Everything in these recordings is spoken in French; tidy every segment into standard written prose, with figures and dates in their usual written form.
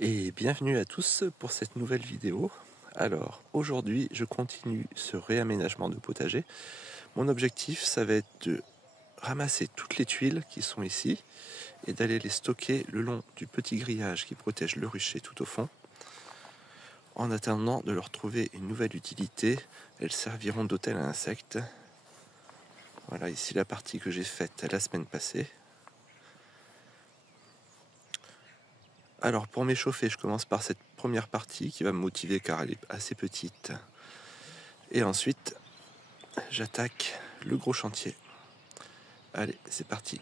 Et bienvenue à tous pour cette nouvelle vidéo. Alors aujourd'hui je continue ce réaménagement de potager. Mon objectif ça va être de ramasser toutes les tuiles qui sont ici et d'aller les stocker le long du petit grillage qui protège le rucher tout au fond. En attendant de leur trouver une nouvelle utilité, elles serviront d'hôtel à insectes. Voilà ici la partie que j'ai faite la semaine passée. Alors pour m'échauffer, je commence par cette première partie qui va me motiver car elle est assez petite. Et ensuite, j'attaque le gros chantier. Allez, c'est parti.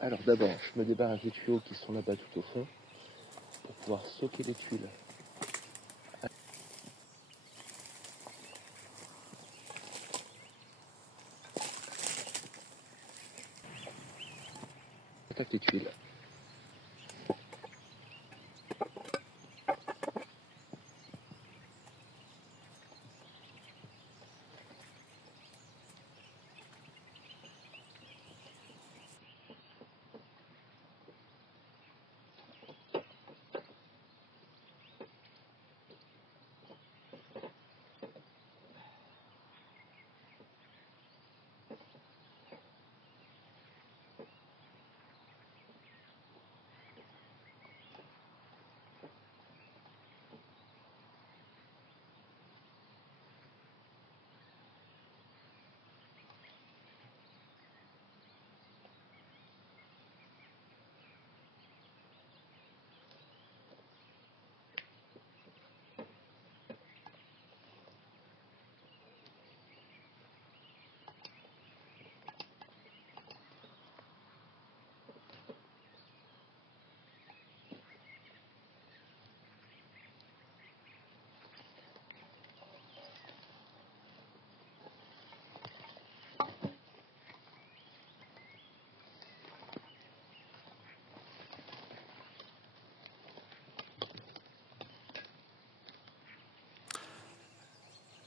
Alors d'abord, je me débarrasse des tuyaux qui sont là-bas tout au fond pour pouvoir stocker les tuiles. J'attaque les tuiles.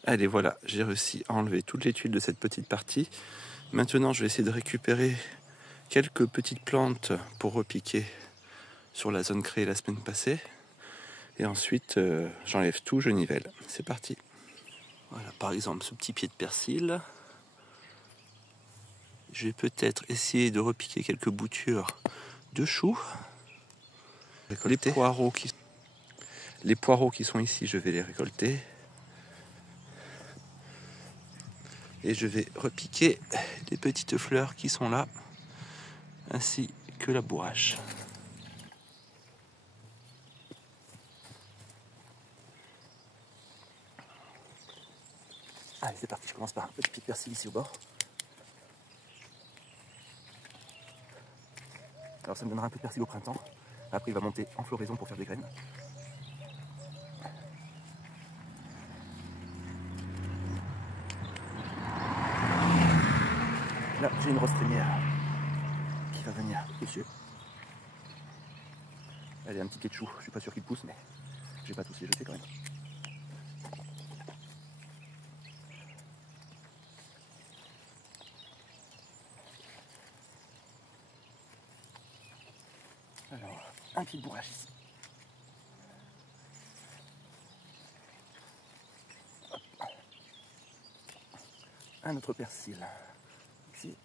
Allez, voilà, j'ai réussi à enlever toutes les tuiles de cette petite partie. Maintenant, je vais essayer de récupérer quelques petites plantes pour repiquer sur la zone créée la semaine passée. Et ensuite, j'enlève tout, je nivelle. C'est parti. Voilà, par exemple, ce petit pied de persil. Je vais peut-être essayer de repiquer quelques boutures de choux. Les poireaux qui sont ici, je vais les récolter. Et je vais repiquer les petites fleurs qui sont là, ainsi que la bourrache. Allez, c'est parti, je commence par un petit pied de persil ici au bord. Alors ça me donnera un peu de persil au printemps. Après il va monter en floraison pour faire des graines. Là j'ai une rose trémière qui va venir dessus. Elle est un petit pied de chou, je suis pas sûr qu'il pousse mais j'ai pas tous les jetés quand même. Alors, un pied de bourrage ici. Hop. Un autre persil ici.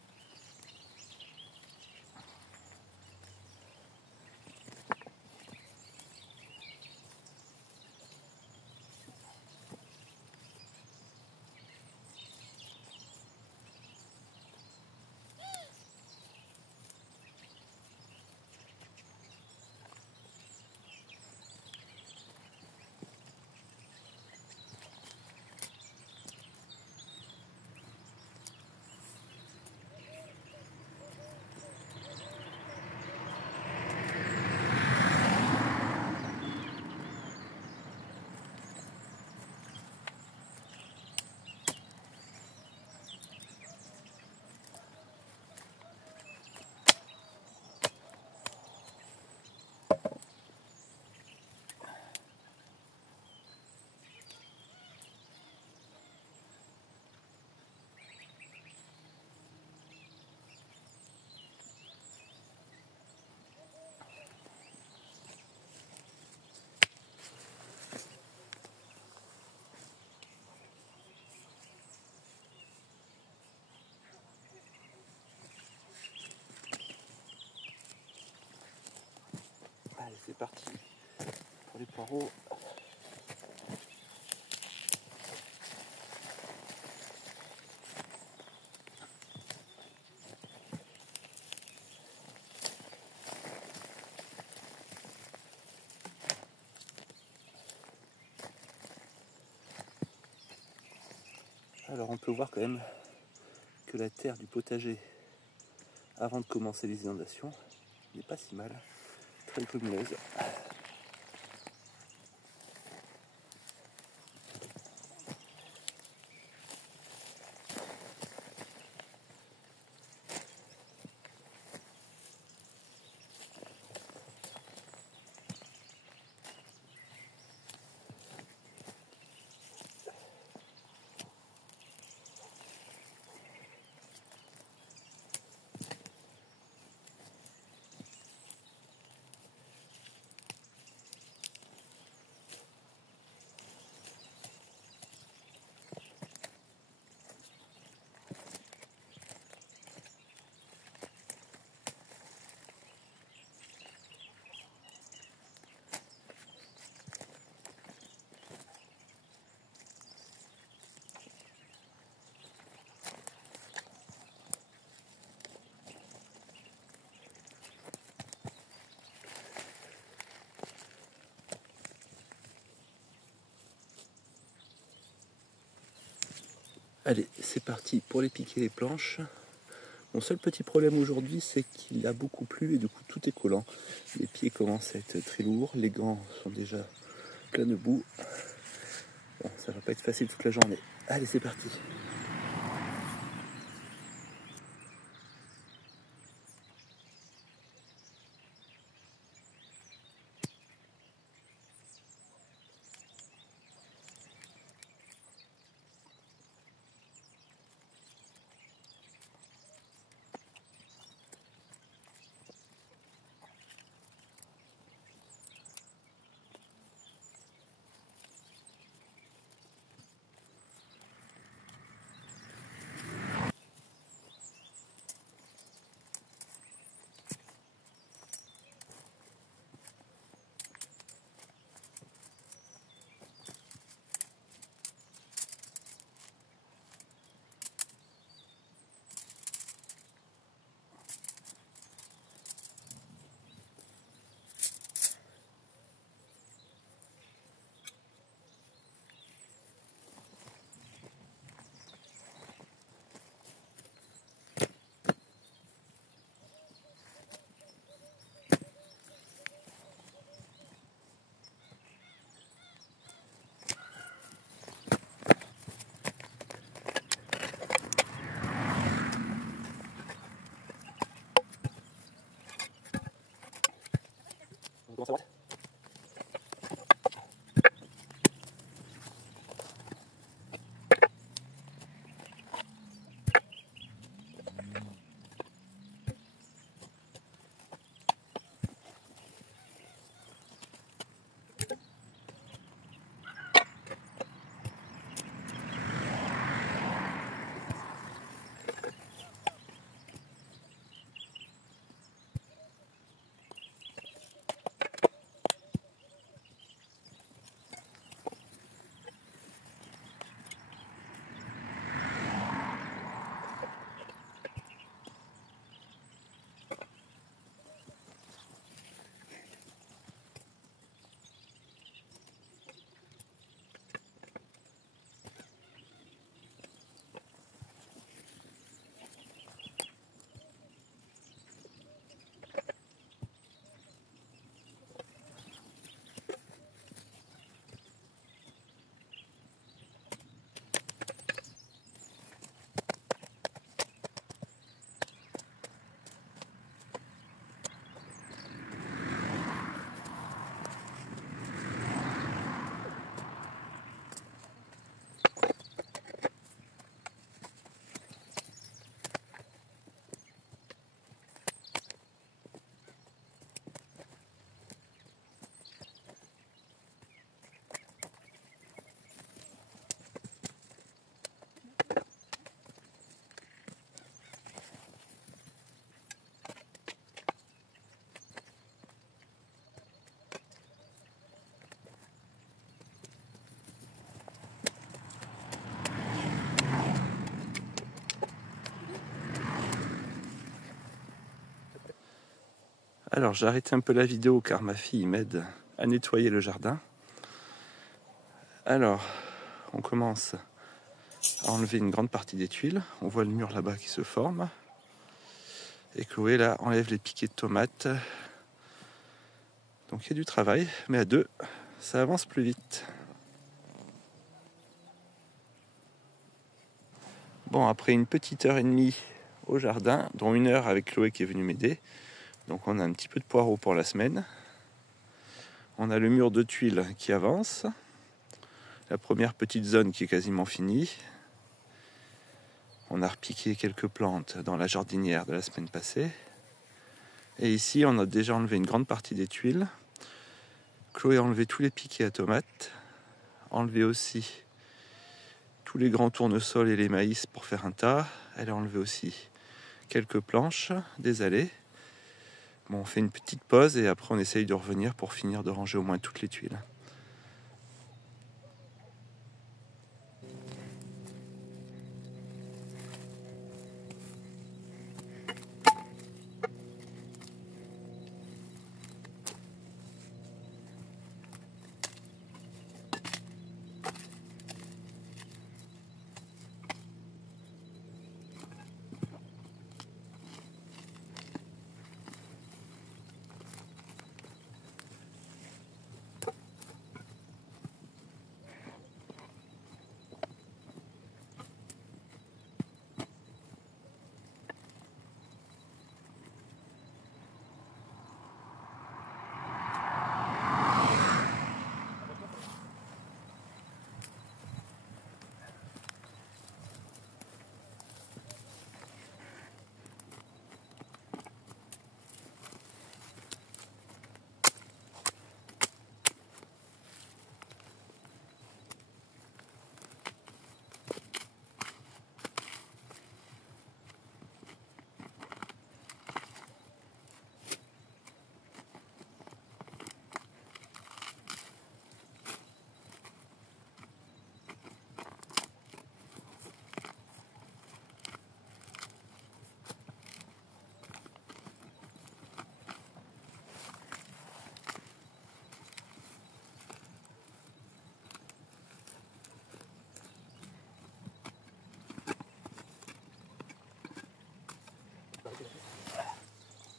c'est parti pour les poireaux. Alors on peut voir quand même que la terre du potager, avant de commencer les inondations, n'est pas si mal, très grumeuse. Allez, c'est parti pour les piquer les planches. Mon seul petit problème aujourd'hui, c'est qu'il a beaucoup plu et du coup tout est collant. Les pieds commencent à être très lourds, les gants sont déjà plein de boue. Bon, ça va pas être facile toute la journée. Allez, c'est parti. Comment ça va ? Alors j'ai arrêté un peu la vidéo car ma fille m'aide à nettoyer le jardin. Alors on commence à enlever une grande partie des tuiles. On voit le mur là-bas qui se forme. Et Chloé là enlève les piquets de tomates. Donc il y a du travail, mais à deux, ça avance plus vite. Bon, après une petite heure et demie au jardin, dont 1 heure avec Chloé qui est venue m'aider, donc on a un petit peu de poireaux pour la semaine. On a le mur de tuiles qui avance, la première petite zone qui est quasiment finie. On a repiqué quelques plantes dans la jardinière de la semaine passée. Et ici, on a déjà enlevé une grande partie des tuiles. Chloé a enlevé tous les piquets à tomates, enlevé aussi tous les grands tournesols et les maïs pour faire un tas. Elle a enlevé aussi quelques planches, des allées. Bon, on fait une petite pause et après on essaye de revenir pour finir de ranger au moins toutes les tuiles.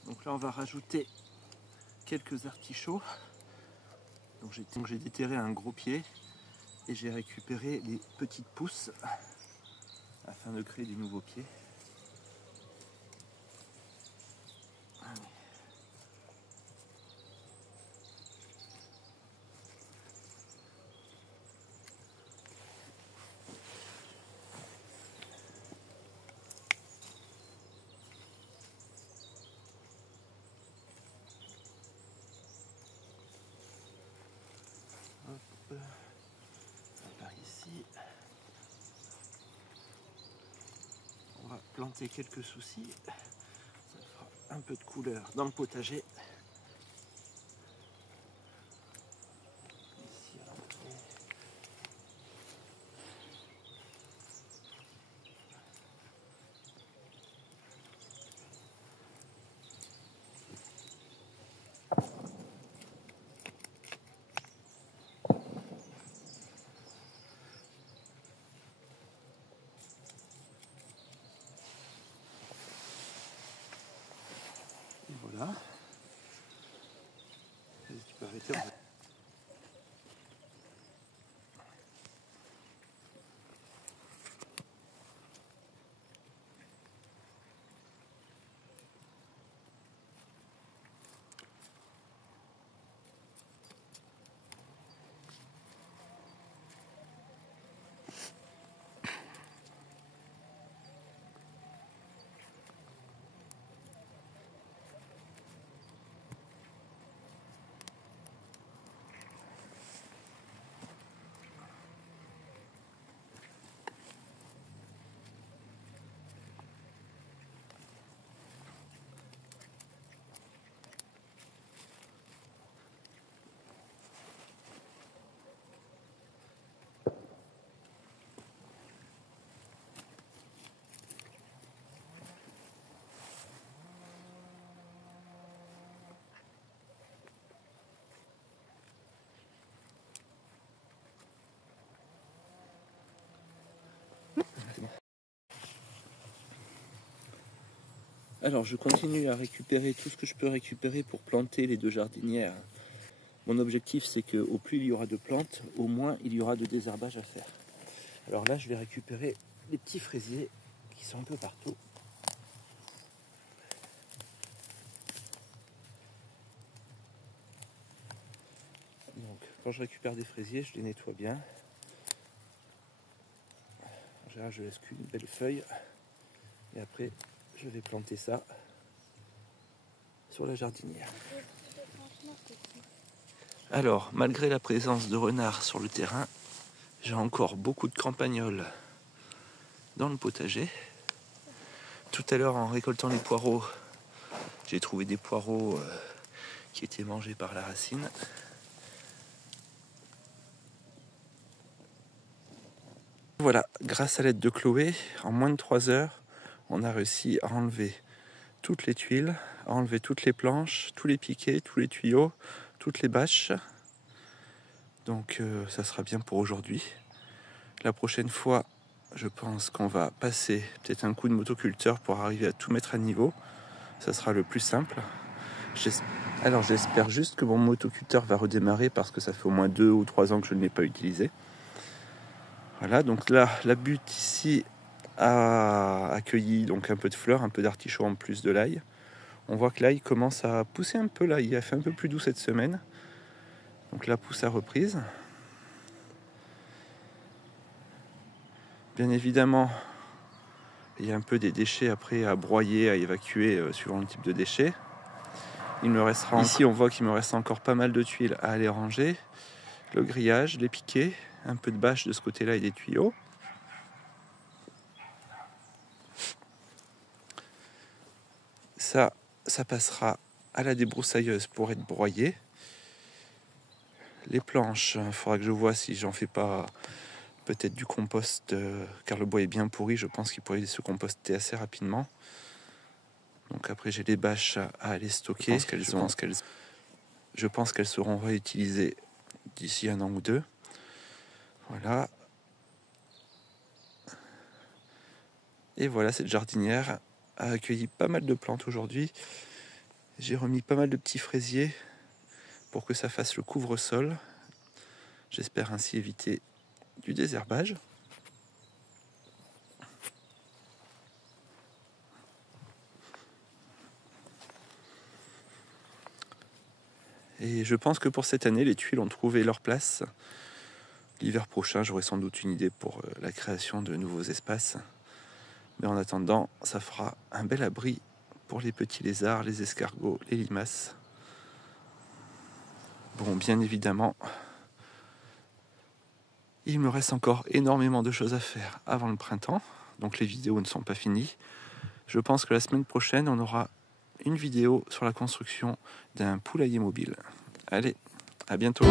Donc là on va rajouter quelques artichauts. Donc j'ai déterré un gros pied et j'ai récupéré les petites pousses afin de créer du nouveau pied. Hop. Par ici. On va planter quelques soucis. Ça fera un peu de couleur dans le potager. Ici, à l'entrée. Et voilà. Et tu peux arrêter. Alors je continue à récupérer tout ce que je peux récupérer pour planter les 2 jardinières. Mon objectif c'est qu'au plus il y aura de plantes, au moins il y aura de désherbage à faire. Alors là je vais récupérer les petits fraisiers qui sont un peu partout. Donc quand je récupère des fraisiers, je les nettoie bien. En général je laisse qu'une belle feuille. Et après je vais planter ça sur la jardinière. Alors, malgré la présence de renards sur le terrain, j'ai encore beaucoup de campagnols dans le potager. Tout à l'heure, en récoltant les poireaux, j'ai trouvé des poireaux qui étaient mangés par la racine. Voilà, grâce à l'aide de Chloé, en moins de 3 heures, on a réussi à enlever toutes les tuiles, à enlever toutes les planches, tous les piquets, tous les tuyaux, toutes les bâches. Donc ça sera bien pour aujourd'hui. La prochaine fois, je pense qu'on va passer peut-être un coup de motoculteur pour arriver à tout mettre à niveau. Ça sera le plus simple. Alors j'espère juste que mon motoculteur va redémarrer parce que ça fait au moins 2 ou 3 ans que je ne l'ai pas utilisé. Voilà, donc là, la butte ici a accueilli donc un peu de fleurs, un peu d'artichaut en plus de l'ail. On voit que l'ail commence à pousser un peu là, il a fait un peu plus doux cette semaine. Donc la pousse a reprise. Bien évidemment, il y a un peu des déchets après à broyer, à évacuer suivant le type de déchets. Il me restera ici, on voit qu'il me reste encore pas mal de tuiles à aller ranger. Le grillage, les piquets, un peu de bâche de ce côté-là et des tuyaux. Ça passera à la débroussailleuse pour être broyé. Les planches, il faudra que je vois si j'en fais pas peut-être du compost, car le bois est bien pourri, je pense qu'il pourrait se composter assez rapidement. Donc après j'ai les bâches à aller stocker. Je pense qu'elles seront réutilisées d'ici 1 an ou 2. Voilà. Et voilà, cette jardinière a accueilli pas mal de plantes aujourd'hui. J'ai remis pas mal de petits fraisiers pour que ça fasse le couvre-sol. J'espère ainsi éviter du désherbage. Et je pense que pour cette année, les tuiles ont trouvé leur place. L'hiver prochain, j'aurai sans doute une idée pour la création de nouveaux espaces. Mais en attendant, ça fera un bel abri pour les petits lézards, les escargots, les limaces. Bon, bien évidemment, il me reste encore énormément de choses à faire avant le printemps. Donc les vidéos ne sont pas finies. Je pense que la semaine prochaine, on aura une vidéo sur la construction d'un poulailler mobile. Allez, à bientôt.